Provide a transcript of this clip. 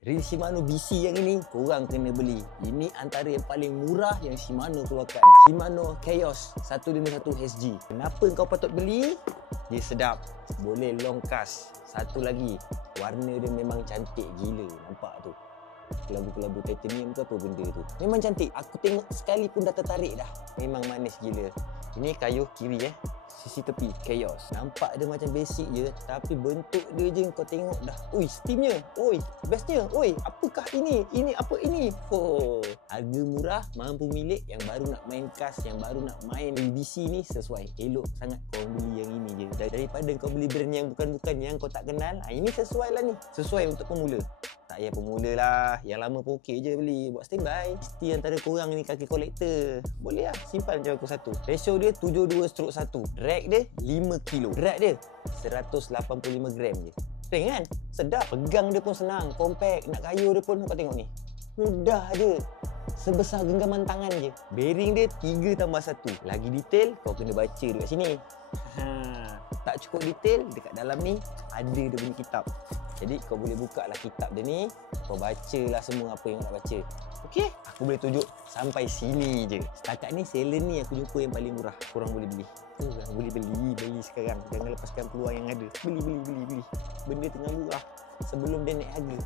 Reel Shimano BC yang ini korang kena beli. Ini antara yang paling murah yang Shimano keluarkan. Shimano Chaos 151 SG. Kenapa kau patut beli? Dia sedap, boleh long cast. Satu lagi, warna dia memang cantik gila. Nampak tu, kelabu-kelabu titanium ke apa benda tu. Memang cantik. Aku tengok sekali pun dah tertarik dah. Memang manis gila. Ini kayu kiri sisi tepi Chaos. Nampak dia macam basic je, tapi bentuk dia je kau tengok dah. Ui, steamnya. Oi, bestnya. Oi, apakah ini? Ini apa ini? Oh, harga murah, mampu milik, yang baru nak main cast, yang baru nak main BBC ni sesuai. Elok sangat kau beli yang ini je. Daripada kau beli brand yang bukan-bukan yang kau tak kenal. Ini sesuai lah ni. Sesuai untuk pemula. Tak payah pemula lah. Yang lama pun okey je beli. Buat standby. Mesti antara korang ni kaki kolektor. Boleh lah. Simpan je aku satu. Ratio dia 72/1. Drag dia 5 kilo. Berat dia 185 gram je. Ring kan? Sedap. Pegang dia pun senang. Compact. Nak kayuh dia pun kau tengok ni. Mudah je. Sebesar genggaman tangan je. Bearing dia 3+1. Lagi detail kau kena baca dekat sini. Tak cukup detail, dekat dalam ni ada dia punya kitab. Jadi kau boleh buka lah kitab dia ni. Kau bacalah semua apa yang nak baca. Okey, aku boleh tunjuk sampai sini je. Setakat ni seller ni aku jumpa yang paling murah. Korang boleh beli. Boleh beli sekarang. Jangan lepaskan peluang yang ada. Beli. Benda tengah murah sebelum dia naik harga.